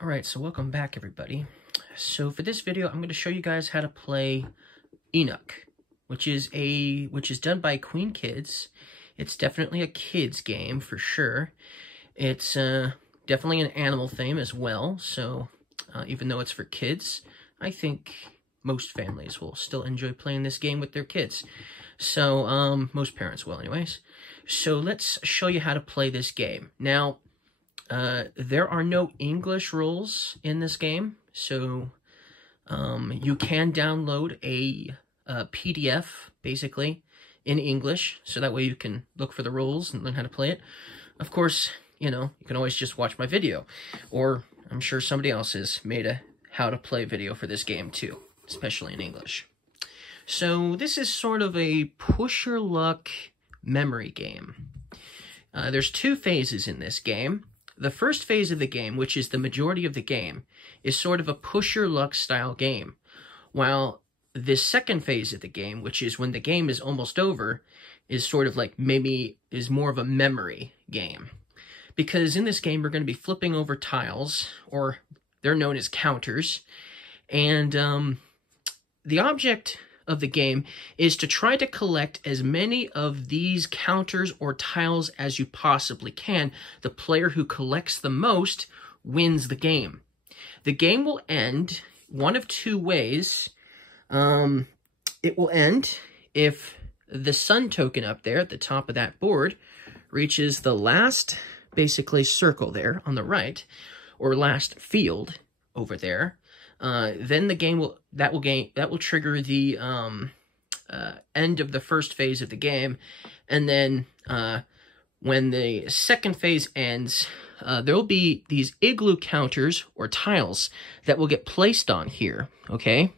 Alright, so welcome back everybody. So for this video, I'm going to show you guys how to play ENUK, which is done by Queen Kids. It's definitely a kids game for sure. It's definitely an animal theme as well, so even though it's for kids, I think most families will still enjoy playing this game with their kids. So, most parents will anyways. So let's show you how to play this game. Now, there are no English rules in this game, so you can download a PDF, basically, in English, so that way you can look for the rules and learn how to play it. Of course, you know, you can always just watch my video, or I'm sure somebody else has made a how to play video for this game too, especially in English. So this is sort of a push your luck memory game. There's two phases in this game. The first phase of the game, which is the majority of the game, is sort of a push your luck style game, while the second phase of the game, which is when the game is almost over, is sort of like is more of a memory game. Because in this game, we're going to be flipping over tiles, or they're known as counters, and the object of the game is to try to collect as many of these counters or tiles as you possibly can. The player who collects the most wins the game. The game will end one of two ways. It will end if the sun token up there at the top of that board reaches the last, basically, circle there on the right, or last field over there. Then the game will trigger the end of the first phase of the game, and then when the second phase ends, there will be these igloo counters or tiles that will get placed on here. Okay,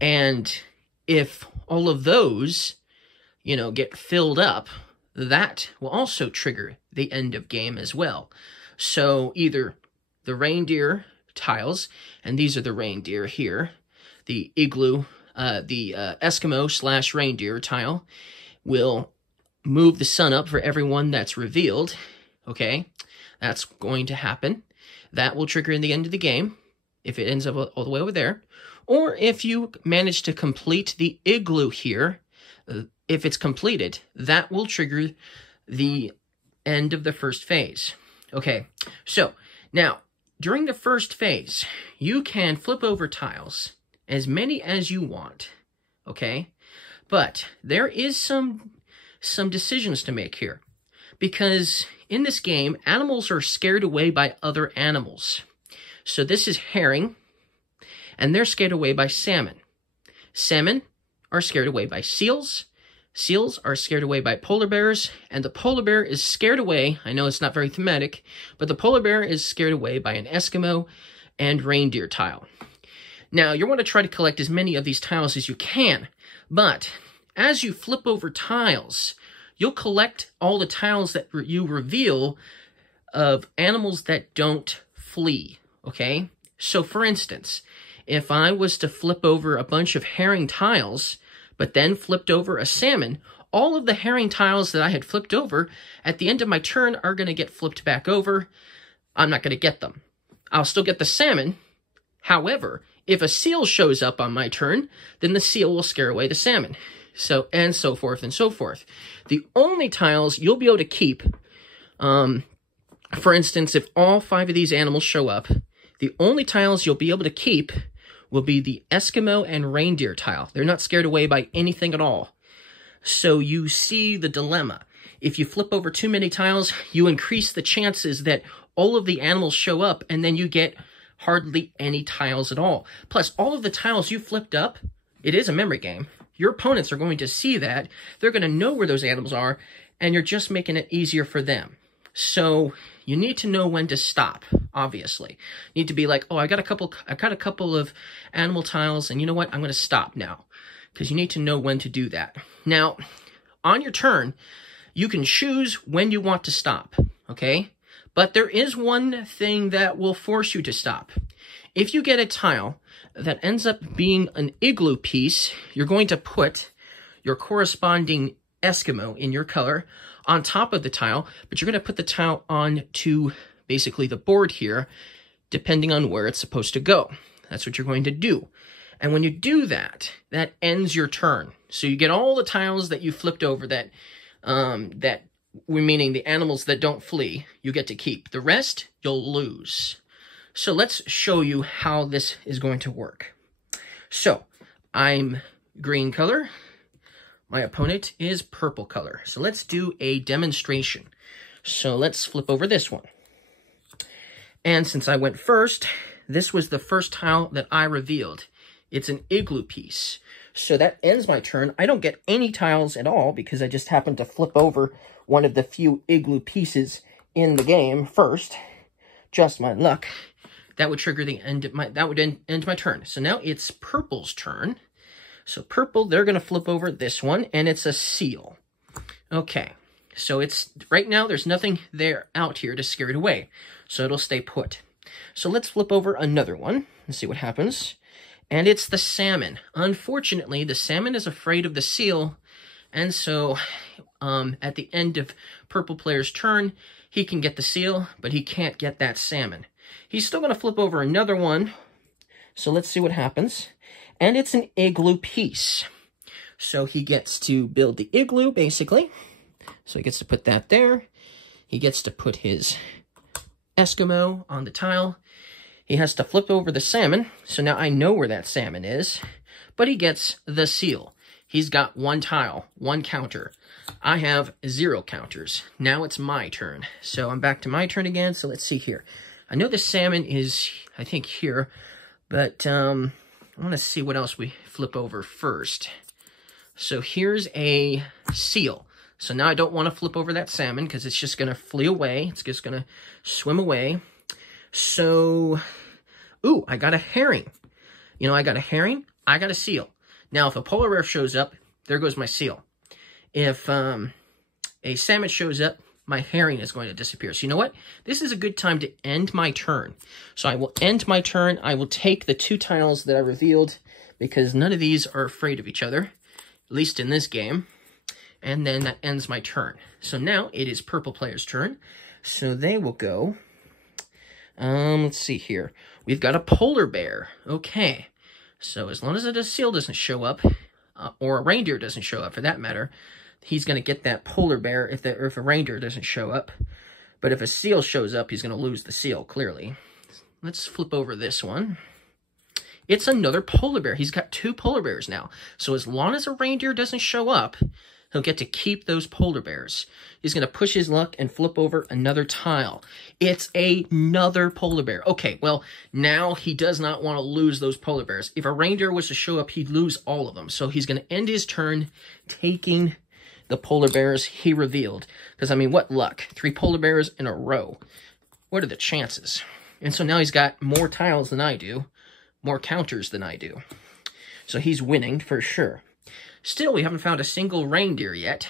and if all of those, you know, get filled up, that will also trigger the end of game as well. So either the reindeer tiles, and these are the reindeer here, the igloo, the Eskimo / reindeer tile will move the sun up for everyone that's revealed. Okay, that's going to happen. That will trigger in the end of the game if it ends up all the way over there. Or if you manage to complete the igloo here, if it's completed, that will trigger the end of the first phase. Okay, so now during the first phase, you can flip over tiles, as many as you want, okay? But there is some decisions to make here, because in this game, animals are scared away by other animals. So this is herring, and they're scared away by salmon. Salmon are scared away by seals. Seals are scared away by polar bears, and the polar bear is scared away, I know it's not very thematic, but the polar bear is scared away by an Eskimo and reindeer tile. Now, you want to try to collect as many of these tiles as you can, but as you flip over tiles, you'll collect all the tiles that you reveal of animals that don't flee, okay? So, for instance, if I was to flip over a bunch of herring tiles, but then flipped over a salmon, all of the herring tiles that I had flipped over at the end of my turn are going to get flipped back over. I'm not going to get them. I'll still get the salmon. However, if a seal shows up on my turn, then the seal will scare away the salmon. So, and so forth and so forth. The only tiles you'll be able to keep, for instance, if all 5 of these animals show up, the only tiles you'll be able to keep will be the Eskimo and reindeer tile. They're not scared away by anything at all. So you see the dilemma. If you flip over too many tiles, you increase the chances that all of the animals show up, and then you get hardly any tiles at all. Plus, all of the tiles you flipped up, it is a memory game. Your opponents are going to see that. They're going to know where those animals are, and you're just making it easier for them. So you need to know when to stop, obviously. You need to be like, oh, I got a couple of animal tiles, and you know what? I'm going to stop now, because you need to know when to do that. Now, on your turn, you can choose when you want to stop, okay? But there is one thing that will force you to stop. If you get a tile that ends up being an igloo piece, you're going to put your corresponding Eskimo in your color on top of the tile, but you're going to put the tile on to basically the board here, depending on where it's supposed to go. That's what you're going to do. And when you do that, that ends your turn. So you get all the tiles that you flipped over that, meaning the animals that don't flee, you get to keep. The rest, you'll lose. So let's show you how this is going to work. So I'm green color. My opponent is purple color. So let's do a demonstration. So let's flip over this one. And since I went first, this was the first tile that I revealed. It's an igloo piece. So that ends my turn. I don't get any tiles at all because I just happened to flip over one of the few igloo pieces in the game first. Just my luck. That would trigger the end of end my turn. So now it's purple's turn. So purple, they're going to flip over this one, and it's a seal. Okay. So it's right now there's nothing there out here to scare it away. So it'll stay put. So let's flip over another one and see what happens. And it's the salmon. Unfortunately, the salmon is afraid of the seal, and so at the end of purple player's turn, he can get the seal, but he can't get that salmon. He's still going to flip over another one, so let's see what happens. And it's an igloo piece. So he gets to build the igloo, basically. So he gets to put that there. He gets to put his Eskimo on the tile. He has to flip over the salmon, so now I know where that salmon is, but he gets the seal. He's got one tile, one counter. I have 0 counters. Now it's my turn. So I'm back to my turn again, so let's see here. I know the salmon is, I think, here, but I want to see what else we flip over first. So here's a seal. So now I don't want to flip over that salmon because it's just going to flee away. It's just going to swim away. So, ooh, I got a herring. You know, I got a herring, I got a seal. Now, if a polar bear shows up, there goes my seal. If a salmon shows up, my herring is going to disappear. So you know what? This is a good time to end my turn. So I will end my turn. I will take the 2 tiles that I revealed because none of these are afraid of each other, at least in this game. And then that ends my turn. So now it is purple player's turn. So they will go... let's see here. We've got a polar bear. Okay. So as long as a seal doesn't show up, or a reindeer doesn't show up for that matter, he's going to get that polar bear if a reindeer doesn't show up. But if a seal shows up, he's going to lose the seal, clearly. Let's flip over this one. It's another polar bear. He's got 2 polar bears now. So as long as a reindeer doesn't show up, he'll get to keep those polar bears. He's going to push his luck and flip over another tile. It's another polar bear. Okay, well, now he does not want to lose those polar bears. If a reindeer was to show up, he'd lose all of them. So he's going to end his turn taking the polar bears he revealed. Because, I mean, what luck? 3 polar bears in a row. What are the chances? And so now he's got more tiles than I do, more counters than I do. So he's winning for sure. Still, we haven't found a single reindeer yet.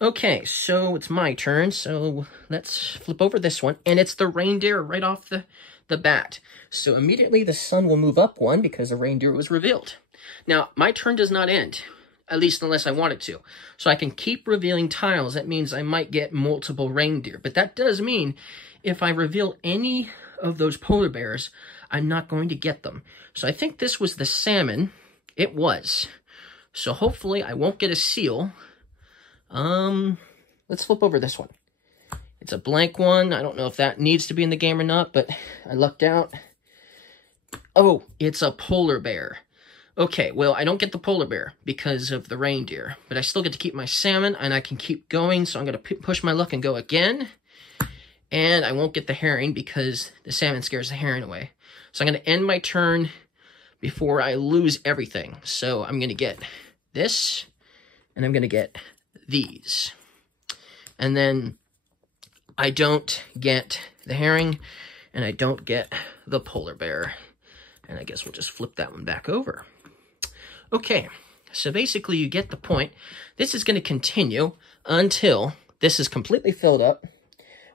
Okay, so it's my turn, so let's flip over this one. And it's the reindeer right off the bat. So immediately the sun will move up 1 because a reindeer was revealed. Now, my turn does not end, at least unless I want it to. So I can keep revealing tiles. That means I might get multiple reindeer. But that does mean if I reveal any of those polar bears, I'm not going to get them. So I think this was the salmon. It was. So hopefully I won't get a seal. Let's flip over this one. It's a blank one. I don't know if that needs to be in the game or not, but I lucked out. Oh, it's a polar bear. Okay, well, I don't get the polar bear because of the reindeer, but I still get to keep my salmon, and I can keep going, so I'm going to push my luck and go again. And I won't get the herring because the salmon scares the herring away. So I'm going to end my turn before I lose everything. So I'm going to get this, and I'm going to get these. And then I don't get the herring, and I don't get the polar bear. And I guess we'll just flip that one back over. Okay, so basically you get the point. This is going to continue until this is completely filled up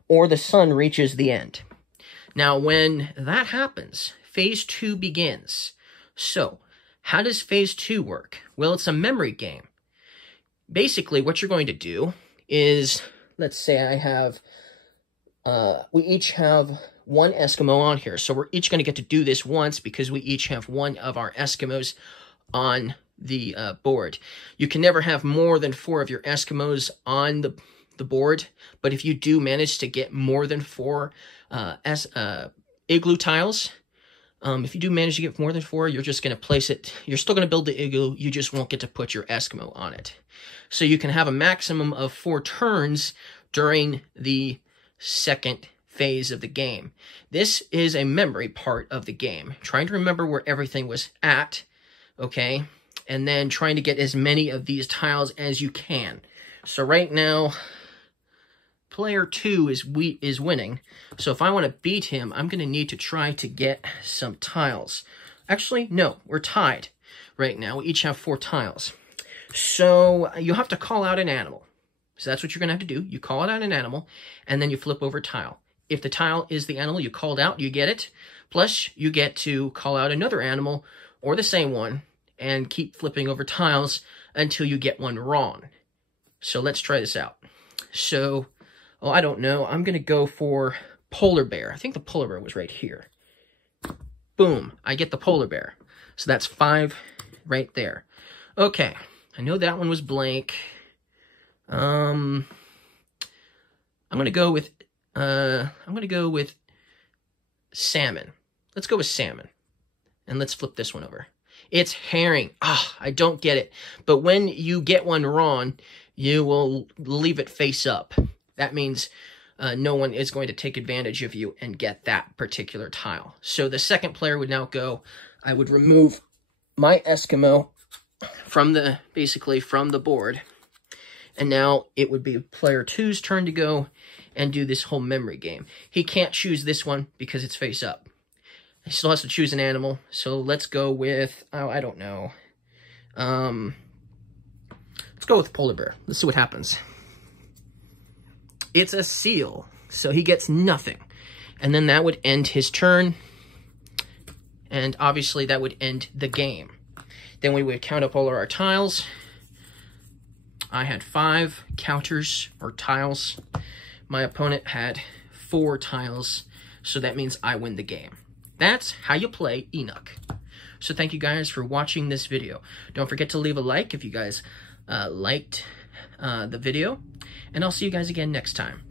or the sun reaches the end. Now, when that happens, Phase 2 begins. So, how does Phase 2 work? Well, it's a memory game. Basically, what you're going to do is, let's say I have we each have one Eskimo on here. So we're each going to get to do this once because we each have one of our Eskimos on the board. You can never have more than 4 of your Eskimos on the board, but if you do manage to get more than 4 igloo tiles, if you do manage to get more than 4, you're just going to place it. You're still going to build the igloo. You just won't get to put your Eskimo on it. So you can have a maximum of 4 turns during the second phase of the game. This is a memory part of the game. Trying to remember where everything was at, okay? And then trying to get as many of these tiles as you can. So right now, player 2 is winning. So if I want to beat him, I'm going to need to try to get some tiles. Actually, no, we're tied right now. We each have 4 tiles. So you have to call out an animal. So that's what you're going to have to do. You call out an animal, and then you flip over a tile. If the tile is the animal you called out, you get it. Plus, you get to call out another animal, or the same one, and keep flipping over tiles until you get one wrong. So let's try this out. So, oh, I don't know. I'm going to go for polar bear. I think the polar bear was right here. Boom. I get the polar bear. So that's 5 right there. Okay. I know that one was blank. I'm going to go with salmon. Let's go with salmon. And let's flip this one over. It's herring. Ah, I don't get it. But when you get one wrong, you will leave it face up. That means no one is going to take advantage of you and get that particular tile. So the second player would now go. I would remove my Eskimo from the board. And now it would be player 2's turn to go and do this whole memory game. He can't choose this one because it's face up. He still has to choose an animal. So let's go with, oh, I don't know. Let's go with polar bear. Let's see what happens. It's a seal, so he gets nothing. And then that would end his turn. And obviously that would end the game. Then we would count up all of our tiles. I had 5 counters or tiles. My opponent had 4 tiles, so that means I win the game. That's how you play ENUK. So thank you guys for watching this video. Don't forget to leave a like if you guys liked the video, and I'll see you guys again next time.